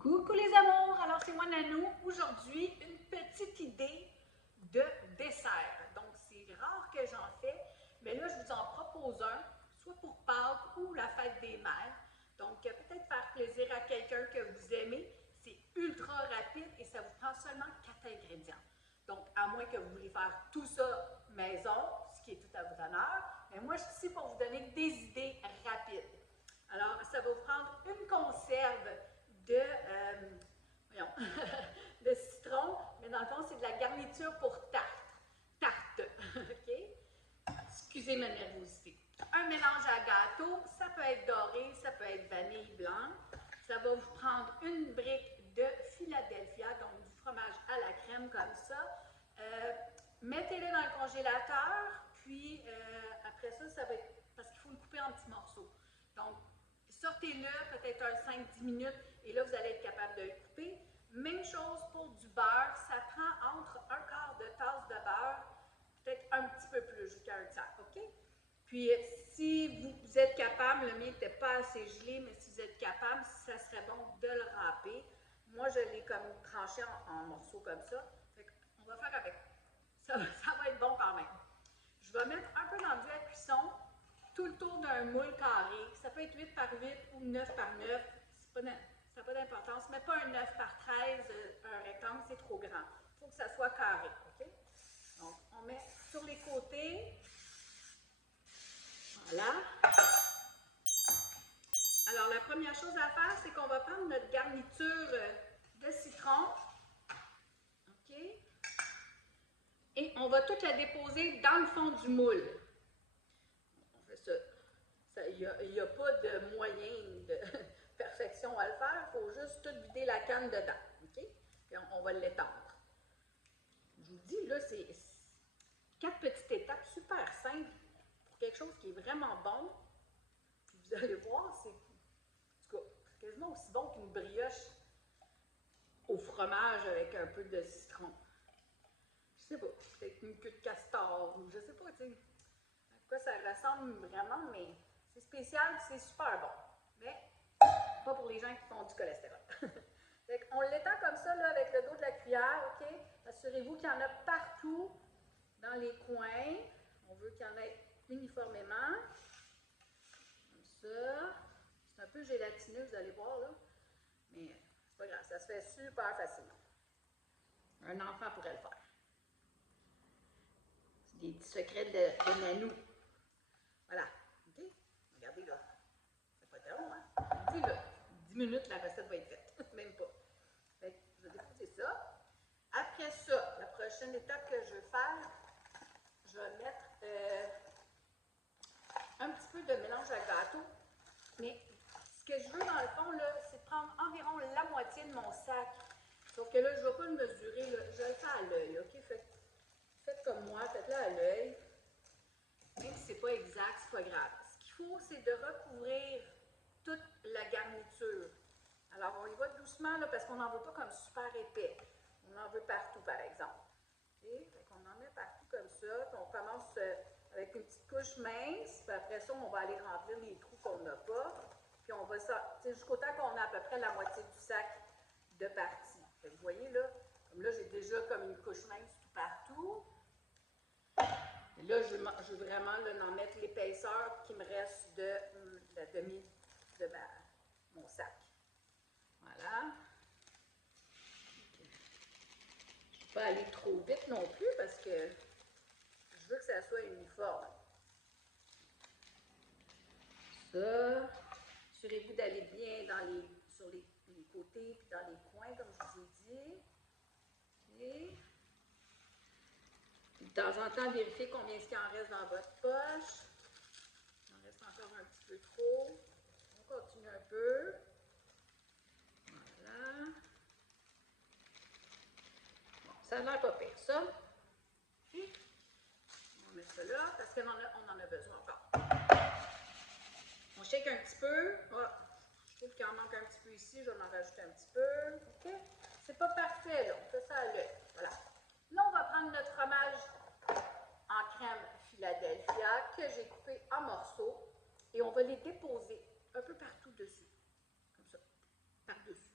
Coucou les amours, alors c'est moi Nanou. Aujourd'hui, une petite idée de dessert. Donc c'est rare que j'en fais, mais là je vous en propose un, soit pour Pâques ou la fête des mères. Donc peut-être faire plaisir à quelqu'un que vous aimez. C'est ultra rapide et ça vous prend seulement 4 ingrédients. Donc à moins que vous voulez faire tout ça maison, ce qui est tout à votre honneur, mais moi je suis ici pour vous donner des idées rapides. Alors, ça va vous prendre une conserve de, voyons, de citron, mais dans le fond, c'est de la garniture pour tarte, OK? Excusez ma nervosité. Un mélange à gâteau, ça peut être doré, ça peut être vanille blanc. Ça va vous prendre une brique de Philadelphia, donc du fromage à la crème comme ça. Mettez-le dans le congélateur, puis après ça, ça va être, parce qu'il faut le couper en petits morceaux. Donc, sortez-le peut-être un 5-10 minutes et là, vous allez être capable de le couper. Même chose pour du beurre, ça prend entre un quart de tasse de beurre, peut-être un petit peu plus, jusqu'à un tiers, OK? Puis, si vous êtes capable, le mien n'était pas assez gelé, mais si vous êtes capable, ça serait bon de le râper. Moi, je l'ai comme tranché en morceaux comme ça. Fait qu'on va faire avec. Ça va être bon quand même. Je vais mettre un peu d'enduit à cuisson tout le tour d'un moule carré. Ça peut être 8 par 8 ou 9 par 9. Ça n'a pas d'importance. Mais pas un 9 par 13, un rectangle, c'est trop grand. Il faut que ça soit carré. OK? Donc, on met sur les côtés. Voilà. Alors, la première chose à faire, c'est qu'on va prendre notre garniture de citron. OK? Et on va toute la déposer dans le fond du moule. On fait ça. Il n'y a pas de moyen de perfection à le faire. Il faut juste tout vider la canne dedans. OK? Puis on va l'étendre. Je vous dis, là, c'est 4 petites étapes super simples pour quelque chose qui est vraiment bon. Puis vous allez voir, c'est quasiment aussi bon qu'une brioche au fromage avec un peu de citron. Je sais pas, peut-être une queue de castor ou je sais pas, tu sais, à quoi ça ressemble vraiment, mais c'est spécial, c'est super bon. Mais pas pour les gens qui font du cholestérol. On l'étend comme ça là, avec le dos de la cuillère, OK? Assurez-vous qu'il y en a partout dans les coins. On veut qu'il y en ait uniformément. Comme ça. C'est un peu gélatineux, vous allez voir là. Mais c'est pas grave, ça se fait super facilement. Un enfant pourrait le faire. C'est des petits secrets de Nanou. Voilà. OK? Regardez là. C'est pas très long, hein? Je vous dis là, 10 minutes, la recette va être faite. Même pas. Fait que je vais déposer ça. Après ça, la prochaine étape que je vais faire, je vais mettre un petit peu de mélange à gâteau. Mais ce que je veux dans le fond, là, c'est de prendre environ la moitié de mon sac. Sauf que là, je ne vais pas le mesurer, là, je vais le faire à l'œil, OK? Faites comme moi, faites-le à l'œil. Même si ce n'est pas exact, c'est pas grave. Ce qu'il faut, c'est de recouvrir toute la garniture. Alors, on y va doucement, là, parce qu'on n'en veut pas comme super épais. On en veut partout, par exemple. Okay? Fait qu'on en met partout comme ça. Puis on commence avec une petite couche mince. Puis après ça, on va aller remplir les trous qu'on n'a pas. Puis on va ça, jusqu'au temps qu'on a à peu près la moitié du sac de partie. Fait que vous voyez là, comme là, j'ai déjà comme une couche mince tout partout. Et là, je veux vraiment là, en mettre l'épaisseur qui me reste de la demi de mon sac. Voilà. Je ne vais pas aller trop vite non plus parce que je veux que ça soit uniforme. Ça. Assurez-vous d'aller bien sur les côtés et dans les coins, comme je vous ai dit. Okay. De temps en temps, vérifiez combien il en reste dans votre poche. Il en reste encore un petit peu trop. On continue un peu. Voilà. Bon, ça a l'air pas pire, ça. Puis, on met ça là parce qu'on en a besoin encore. On shake un petit peu. Oh, je trouve qu'il en manque un petit peu ici. Je vais en rajouter un petit peu. OK? C'est pas parfait, là. On fait ça à l'œil. Voilà. Là, on va prendre notre fromage en crème Philadelphia que j'ai coupé en morceaux et on va les déposer un peu partout dessus. Comme ça. Par-dessus.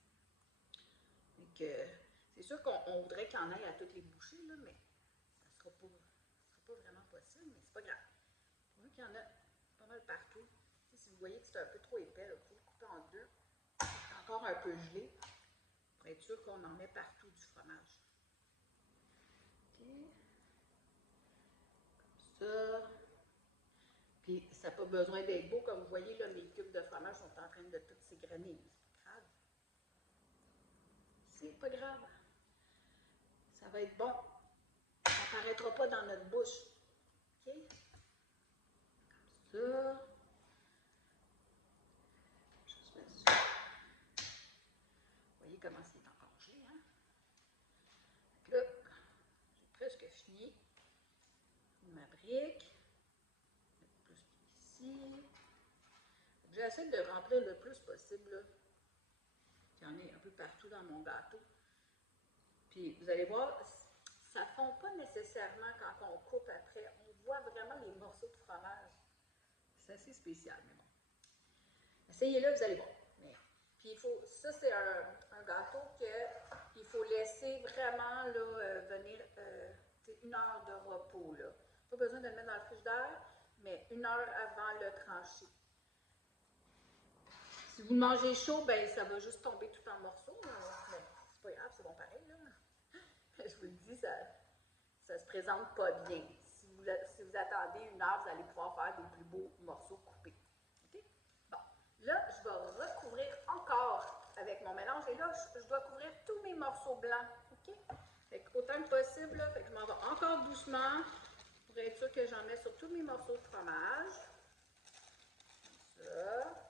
sûr qu'on voudrait qu'il y en ait à toutes les bouchées, là, mais ça ne sera pas vraiment possible, mais c'est pas grave. Vu qu'il y en a pas mal partout. Si vous voyez que c'est un peu trop épais, il faut le couper en deux. Encore un peu gelé pour être sûr qu'on en met partout du fromage. OK. Comme ça. Puis ça n'a pas besoin d'être beau. Comme vous voyez, là, mes cubes de fromage sont en train de tout s'égrener. C'est pas grave. C'est pas grave. Ça va être bon. Ça n'apparaîtra pas dans notre bouche. OK? Comme ça. Juste mettre ça. Vous voyez comment c'est encore gelé, hein? Là, j'ai presque fini. Ma brique. Plus ici. J'essaie de remplir le plus possible. Là. Il y en a un peu partout dans mon gâteau. Puis vous allez voir, ça ne fond pas nécessairement quand on coupe après. On voit vraiment les morceaux de fromage. C'est assez spécial, mais bon. Essayez-le, vous allez voir. Puis il faut, ça c'est un gâteau qu'il faut laisser vraiment là, venir 1 heure de repos. Là. Pas besoin de le mettre dans le frigidaire, mais 1 heure avant le trancher. Si vous le mangez chaud, ben ça va juste tomber tout en morceaux. Mais c'est pas grave, c'est bon pareil. Là. Je vous le dis, ça se présente pas bien. Si vous attendez 1 heure, vous allez pouvoir faire des plus beaux morceaux coupés. Okay? Bon, là, je vais recouvrir encore avec mon mélange. Et là, je dois couvrir tous mes morceaux blancs. OK? Fait que autant que possible, là, fait que je m'en vais encore doucement pour être sûr que j'en mets sur tous mes morceaux de fromage. Comme ça.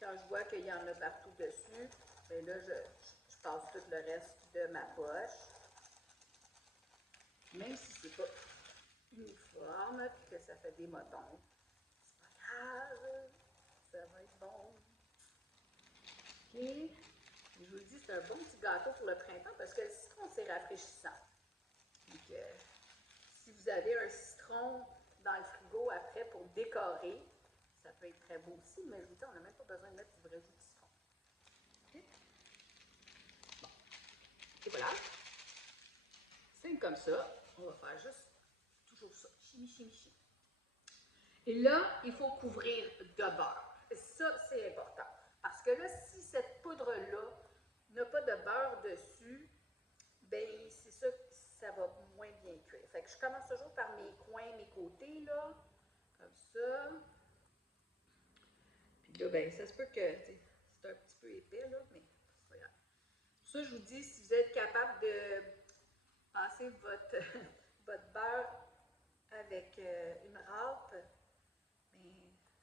Quand je vois qu'il y en a partout dessus, bien là, je passe tout le reste de ma poche. Même si c'est pas uniforme, puis que ça fait des motons. C'est pas grave, ça va être bon. OK. Et je vous le dis, c'est un bon petit gâteau pour le printemps parce que le citron, c'est rafraîchissant. Donc, si vous avez un citron dans le frigo après pour décorer, ça peut être très beau aussi, mais je vous dis, on n'a même pas besoin de mettre du vrai jus de citron. Okay? Bon. Et voilà. C'est comme ça. On va faire juste toujours ça. Chimie, chimie, chimie. Et là, il faut couvrir de beurre. Ça, c'est important. Parce que là, si cette poudre-là n'a pas de beurre dessus, bien, c'est ça que ça va moins bien cuire. Fait que je commence toujours par mes coins, mes côtés, là. Comme ça. Puis là, ben, ça se peut que c'est un petit peu épais, là, mais c'est pas grave. Pour ça, je vous dis, si vous êtes capable de passer votre, votre beurre avec une râpe, mais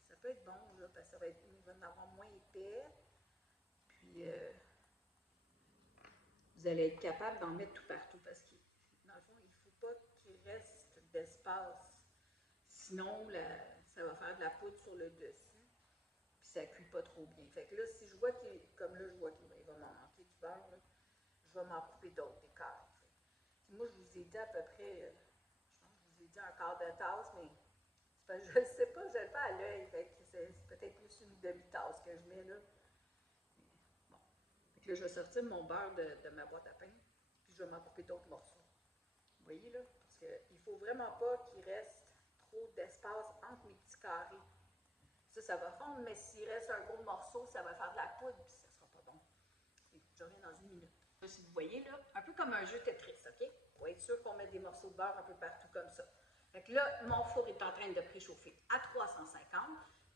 ça peut être bon, là, parce que ça va être, il va en avoir moins épais. Puis, vous allez être capable d'en mettre tout partout, parce que, dans le fond, il ne faut pas qu'il reste d'espace. Sinon, ça va faire de la poudre sur le dessus, puis ça ne cuit pas trop bien. Fait que là, si je vois qu'il, comme là, je vois qu'il va m'en manquer du beurre, là, je vais m'en couper d'autres, des carrés. Moi, je vous ai dit à peu près, je pense que je vous ai dit un quart de tasse, mais je ne sais pas, je le fais à l'œil, c'est peut-être plus une demi-tasse que je mets là. Bon. Fait que là, je vais sortir mon beurre de ma boîte à pain, puis je vais m'en couper d'autres morceaux. Vous voyez là? Parce qu'il ne faut vraiment pas qu'il reste trop d'espace entre mes petits carrés. Ça va fondre, mais s'il reste un gros morceau, ça va faire de la poudre, puis ça ne sera pas bon. Et je reviens dans 1 minute. Là, si vous voyez, là, un peu comme un jeu Tetris, OK? Pour être sûr qu'on met des morceaux de beurre un peu partout comme ça. Fait que là, mon four est en train de préchauffer à 350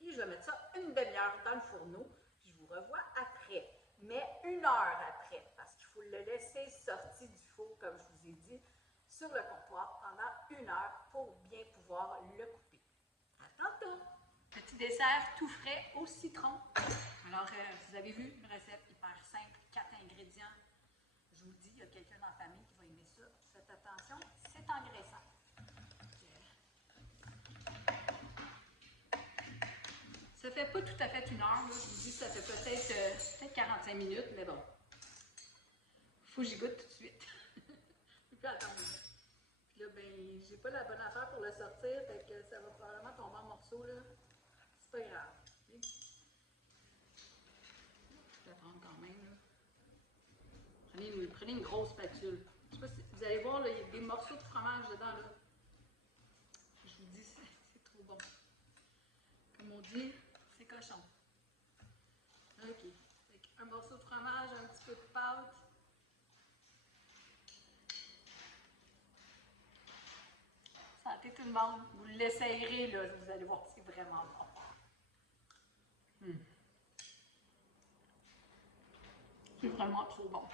et je vais mettre ça 1 demi-heure dans le fourneau, puis je vous revois après. Mais 1 heure après, parce qu'il faut le laisser sortir du four, comme je vous ai dit, sur le comptoir pendant 1 heure pour bien pouvoir le couper. À tantôt! Petit dessert tout frais au citron. Alors, vous avez vu une recette hyper simple, 4 ingrédients. Je vous le dis, il y a quelqu'un dans la famille qui va aimer ça. Faites attention, c'est engraissant. Ça fait pas tout à fait 1 heure, là. Je vous dis, ça fait peut-être 45 minutes, mais bon. Faut que j'y goûte tout de suite. Je ne peux plus attendre. Puis là, ben, j'ai pas la bonne affaire pour le sortir, fait que ça va probablement tomber en morceaux, là. C'est pas grave. Okay? Je vais attendre quand même, là. Prenez une grosse spatule. Je sais pas si vous allez voir, là, il y a des morceaux de fromage dedans. Là. Je vous dis, c'est trop bon. Comme on dit, c'est cochon. OK. Un morceau de fromage, un petit peu de pâte. Santé tout le monde. Vous l'essayerez, là. Vous allez voir, c'est vraiment bon. C'est vraiment trop bon.